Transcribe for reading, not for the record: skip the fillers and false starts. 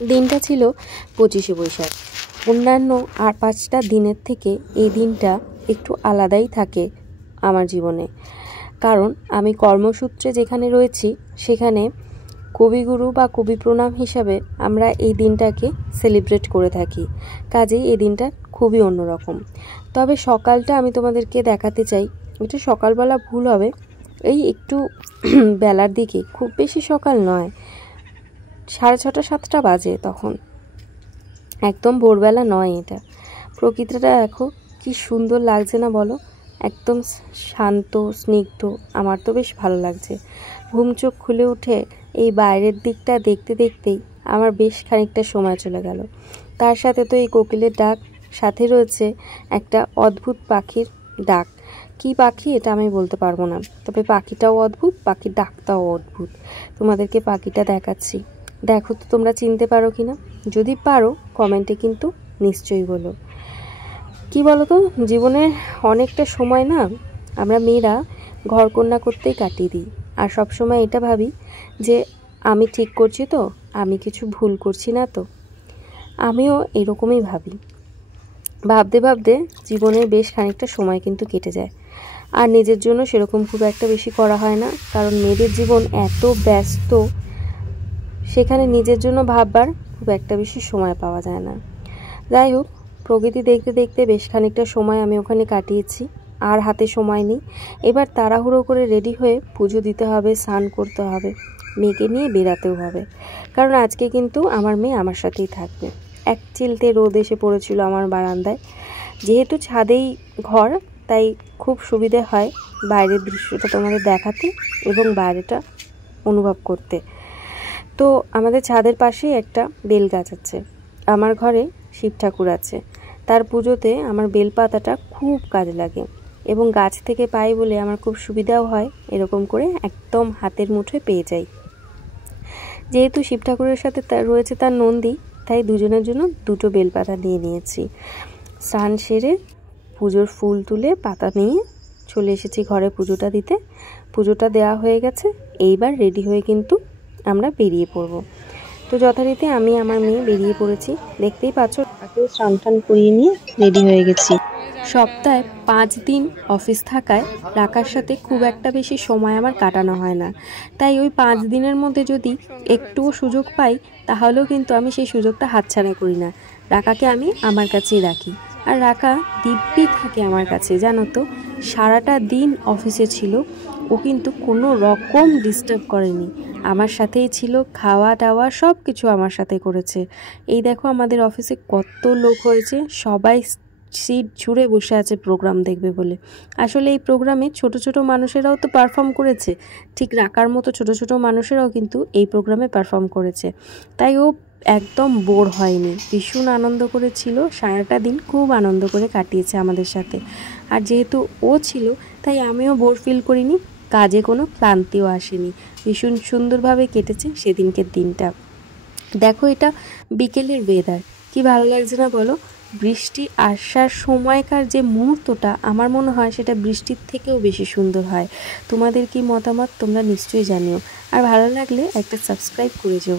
দিনটা ছিল 25শে বৈশাখ। অন্যান্য আর 5টা দিনের থেকে এই দিনটা একটু আলাদাই থাকে আমার জীবনে, কারণ আমি কর্মসূত্রে যেখানে রয়েছি সেখানে কবিগুরু বা কবি প্রণাম হিসাবে আমরা এই দিনটাকে সেলিব্রেট করে থাকি। কাজেই এই দিনটা খুবই অন্যরকম। তবে সকালটা আমি তোমাদেরকে দেখাতে চাই। এটা সকালবেলা ভুল হবে, এই একটু বেলার দিকে, খুব বেশি সকাল নয়, 6:30 7টা বাজে তখন, একদম ভোরবেলা নয় এটা। প্রকৃতিটা দেখো কি সুন্দর লাগছে না বলো, একদম শান্ত স্নিগ্ধ। আমার তো বেশ ভালো লাগছে। ঘুম চোখ খুলে উঠে এই বাইরের দিকটা দেখতে দেখতেই আমার বেশ খানিকটা সময় চলে গেল। তার সাথে তো এই কোকিলের ডাক, সাথে রয়েছে একটা অদ্ভুত পাখির ডাক। কি পাখি এটা আমি বলতে পারবো না, তবে পাখিটাও অদ্ভুত, পাখির ডাকটাও অদ্ভুত। তোমাদেরকে পাখিটা দেখাচ্ছি, দেখো তো তোমরা চিনতে পারো কিনা। যদি পারো কমেন্টে কিন্তু নিশ্চয়ই বলো। কি বলো তো, জীবনের অনেকটা সময় না আমরা মেয়েরা ঘরকন্যা করতেই কাটিয়ে দিই, আর সব সময় এটা ভাবি যে আমি ঠিক করছি তো, আমি কিছু ভুল করছি না তো। আমিও এরকমই ভাবি। ভাবতে ভাবতে জীবনের বেশ খানিকটা সময় কিন্তু কেটে যায়, আর নিজের জন্য সেরকম খুব একটা বেশি করা হয় না, কারণ মেয়েদের জীবন এত ব্যস্ত, সেখানে নিজের জন্য ভাববার খুব একটা বেশি সময় পাওয়া যায় না। যাই হোক, প্রকৃতি দেখতে দেখতে বেশ খানিকটা সময় আমি ওখানে কাটিয়েছি, আর হাতে সময় নেই। এবার তাড়াহুড়ো করে রেডি হয়ে পুজো দিতে হবে, স্নান করতে হবে, মেয়েকে নিয়ে বেরাতেও হবে, কারণ আজকে কিন্তু আমার মেয়ে আমার সাথেই থাকবে। এক চিলতে রোদ এসে পড়েছিল আমার বারান্দায়। যেহেতু ছাদেই ঘর, তাই খুব সুবিধে হয় বাইরের দৃশ্যটা তোমাদের দেখাতে এবং বাইরেটা অনুভব করতে। তো আমাদের ছাদের পাশেই একটা বেল গাছ আছে। আমার ঘরে শিব ঠাকুর আছে, তার পুজোতে আমার বেলপাতাটা খুব কাজে লাগে, এবং গাছ থেকে পাই বলে আমার খুব সুবিধাও হয়। এরকম করে একদম হাতের মুঠোয় পেয়ে যাই। যেহেতু শিব ঠাকুরের সাথে রয়েছে তার নন্দী, তাই দুজনের জন্য 2টো বেলপাতা নিয়ে নিয়েছি। স্নান সেরে পুজোর ফুল তুলে পাতা নিয়ে চলে এসেছি ঘরে পুজোটা দিতে। পুজোটা দেওয়া হয়ে গেছে, এইবার রেডি হয়ে কিন্তু আমরা বেরিয়ে পড়ব। তো যথারীতি আমি আমার মেয়ে বেরিয়ে পড়েছি, দেখতেই পাচ্ছ। তাকে স্নান টান করিয়ে নিয়ে রেডি হয়ে গেছি। সপ্তাহে 5 দিন অফিস থাকায় রাকার সাথে খুব একটা বেশি সময় আমার কাটানো হয় না, তাই ওই 5 দিনের মধ্যে যদি একটুও সুযোগ পাই তাহলেও কিন্তু আমি সেই সুযোগটা হাতছাড়া করি না। রাকাকে আমি আমার কাছেই রাখি, আর রাকা দিব্যি থাকে আমার কাছে। জানো তো, সারাটা দিন অফিসে ছিল, ও কিন্তু কোনো রকম ডিস্টার্ব করেনি, আমার সাথেই ছিল, খাওয়া দাওয়া সব কিছু আমার সাথে করেছে। এই দেখো আমাদের অফিসে কত লোক হয়েছে, সবাই সিট জুড়ে বসে আছে প্রোগ্রাম দেখবে বলে। আসলে এই প্রোগ্রামে ছোট ছোট মানুষেরাও তো পারফর্ম করেছে, ঠিক রাকার মতো ছোট ছোট মানুষেরাও কিন্তু এই প্রোগ্রামে পারফর্ম করেছে, তাই ও একদম বোর হয়নি, ভীষণ আনন্দ করেছিল। সারাটা দিন খুব আনন্দ করে কাটিয়েছে আমাদের সাথে। আর যেহেতু ও ছিল, তাই আমিও বোর ফিল করিনি, কাজে কোনো ক্লান্তিও আসেনি। ভীষণ সুন্দরভাবে কেটেছে সেদিনকের দিনটা। দেখো, এটা বিকেলের ওয়েদার, কি ভালো লাগছে না বলো। বৃষ্টি আসার সময়কার যে মুহূর্তটা, আমার মনে হয় সেটা বৃষ্টির থেকেও বেশি সুন্দর হয়। তোমাদের কি মতামত তোমরা নিশ্চয়ই জানিও, আর ভালো লাগলে একটা সাবস্ক্রাইব করে যেও।